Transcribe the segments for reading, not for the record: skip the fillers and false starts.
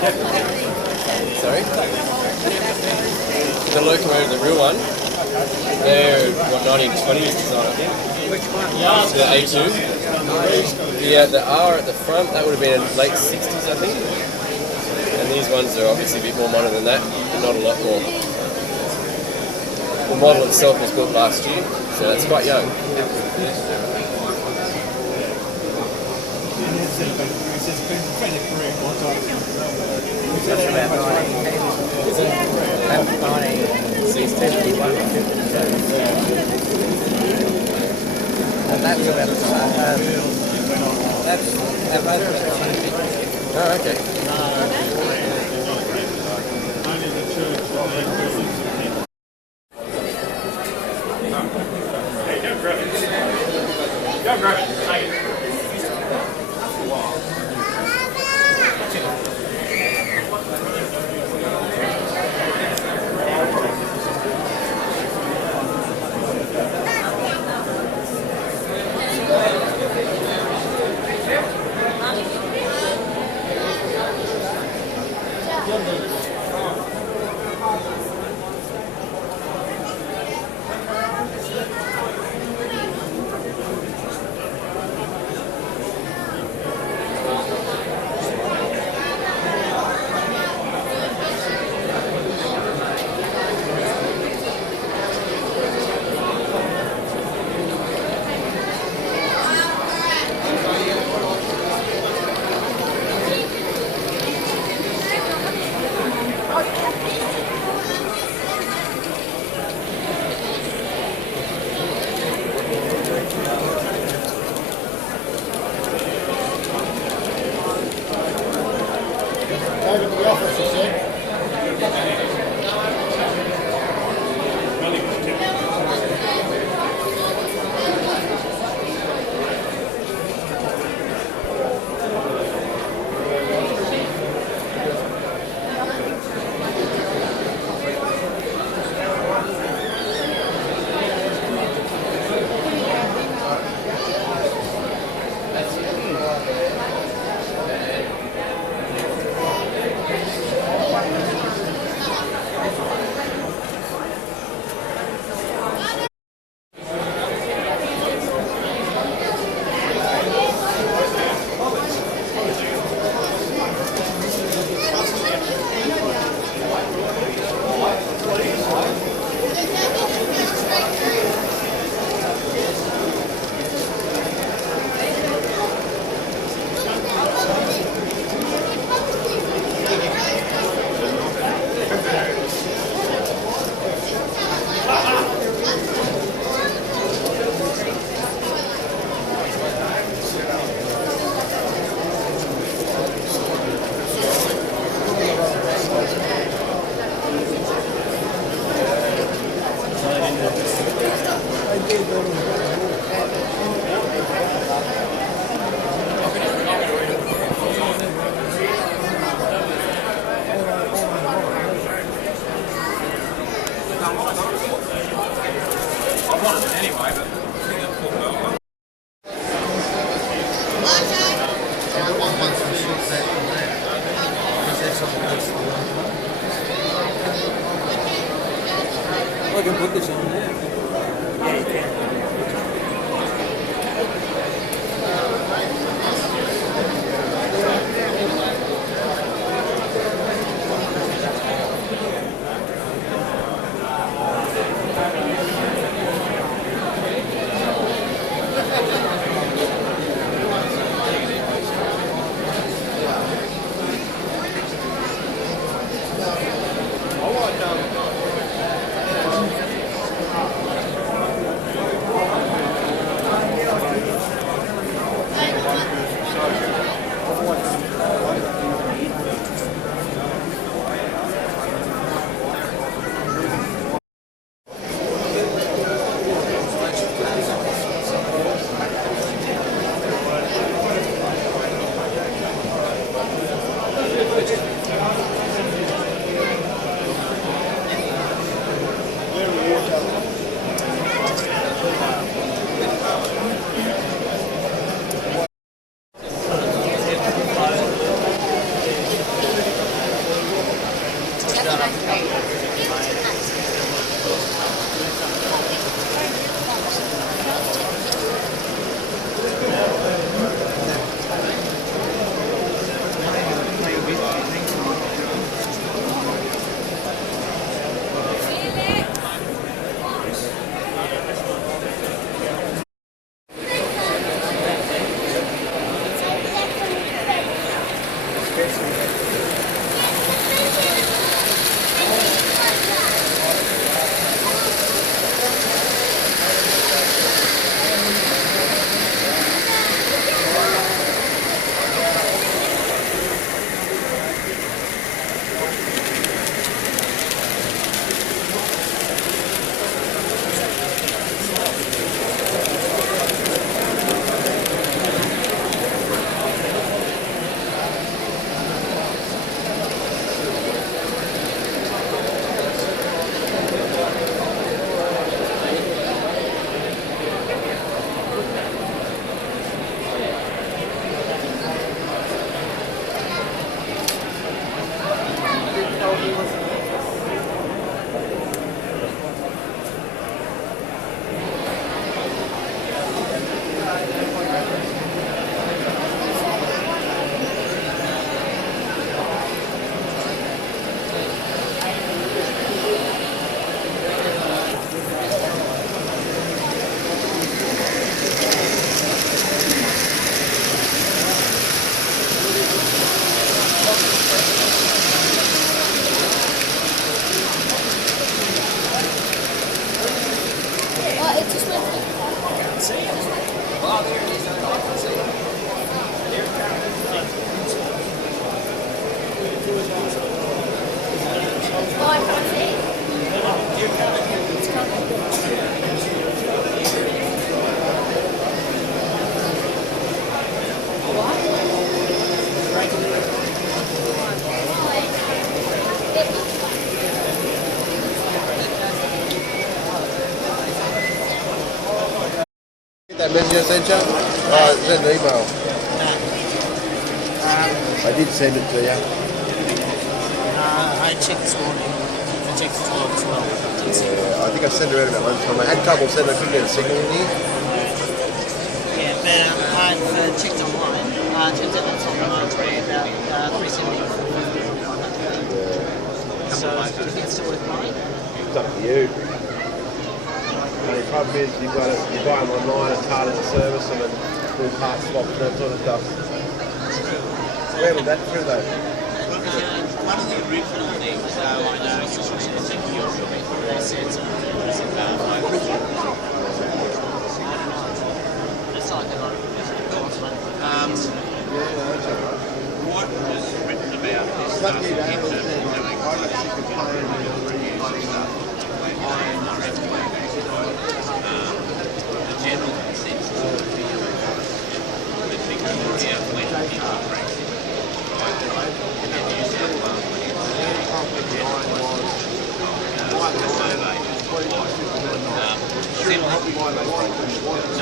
Sorry? The locomotive, the real one, they're what, 1920s design, I think. Which one? The A2. Yeah, the R at the front, that would have been in late 60s, I think. And these ones are obviously a bit more modern than that, but not a lot more. The model itself was built last year, so that's quite young. That's about 19. Is it? That's 1961. And that's about the same. That's they're both about the same. Oh, okay. Hey, go grab it. Go grab it. Take it. Over to the office, you see. I can put this on there. Yeah, you can. message I sent you? Send an email. I did send it to you. I checked this morning. I checked it as well. Yeah, I think I sent it around about lunchtime. I had trouble sending, I couldn't get a signal in here. Yeah, but I've checked online. Turns out that's on the motorway about 370. So, do you think it's still worth buying? It's up to you. The problem is you buy them online, it's harder to service them and do part swaps and that sort of stuff. Where was that through though? One of the original things, I know, is in Europe, they said it's about it's like a lot of what was written about this stuff in terms of doing the general consensus that because of the athletic practice, right? And then New South Wales, when you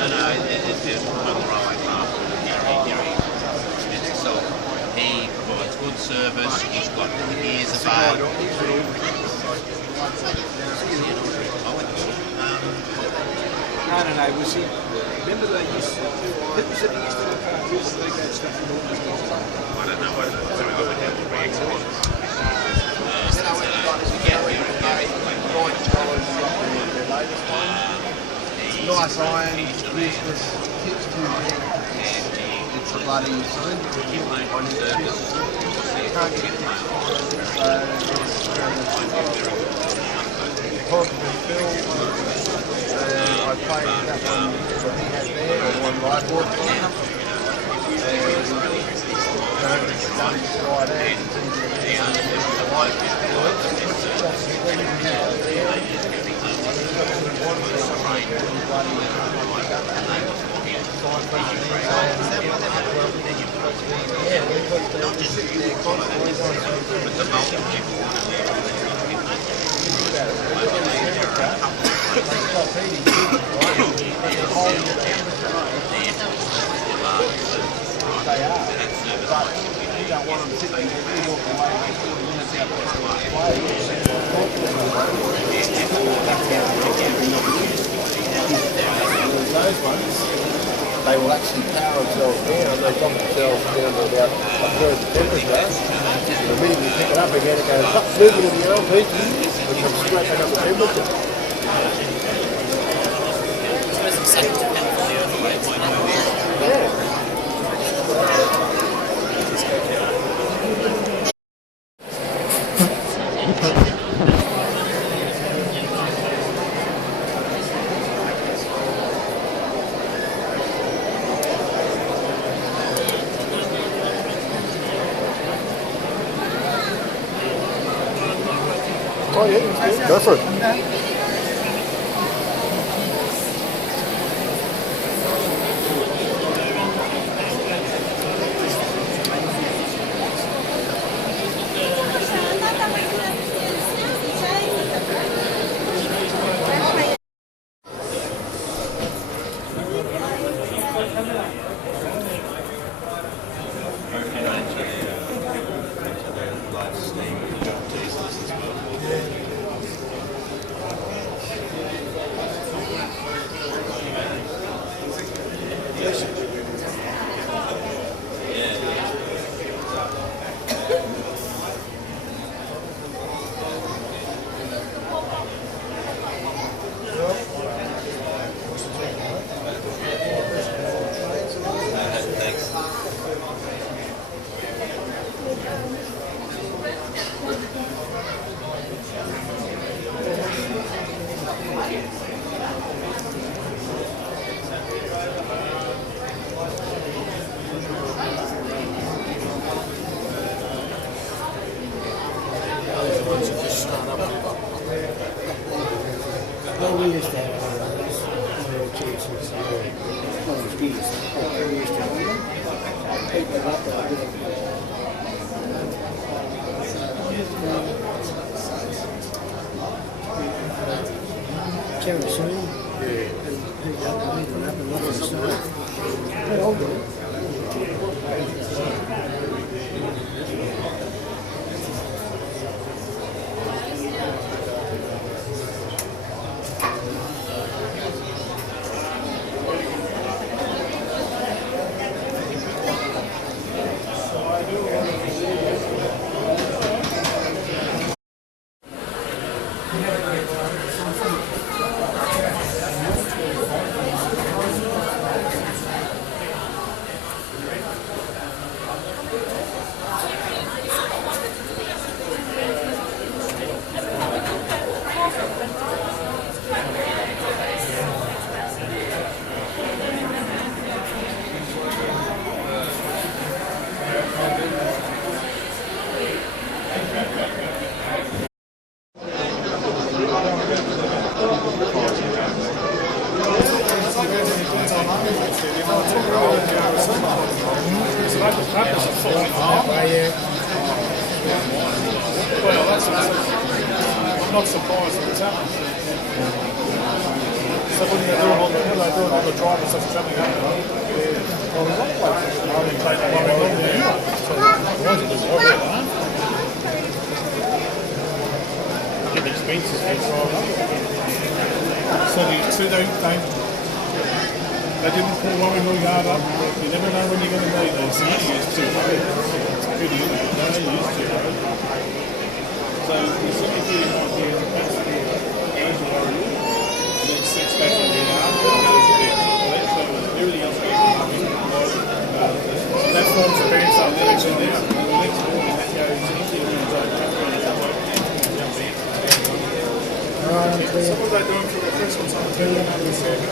no, it's just on the railway path. He provides good service, he's got the gears available. No, was he? Remember they used to, people said they used to look at that stuff in all this stuff. I don't know what so we got the AMRA Expo. Nice iron, useless, tips too big. It's a bloody cylinder. Can't get it. Caulfield Phil, I played that one that he had there, or one right board for him. And it's done this right out. It's easy to do. They are, but you don't want them sitting there walking away for 40 minutes out the front of the play. Those ones, they will actually power themselves down. They drop themselves down to about a third of the temperature. The minute you pick it up again, it goes up, moving in the armpit, and comes straight back up the temperature. Yeah. Oh yeah, go for it. Well, we used to have one of those little chicks and some we used to have them. Pick them up there. Kerosene. Yeah. And pick up and up and off the side. not surprised that it's happening. So when they're doing all the driving stuff that's happening up there, well, there's not like I mean, they don't worry about it anyway. So why is it just worry about that? Get the expenses for driving up. So they didn't pull one real hard up. You never know when you're going to need these. So you used to. It's a good unit. No, you used to. So you see if you have the capacity of air warrior, and then sets back on the arm, and goes a bit. So everything else goes on. So that forms the band, so the next one there. And the next one that goes into the zone. So what are they doing for the first one? Something to do with the second?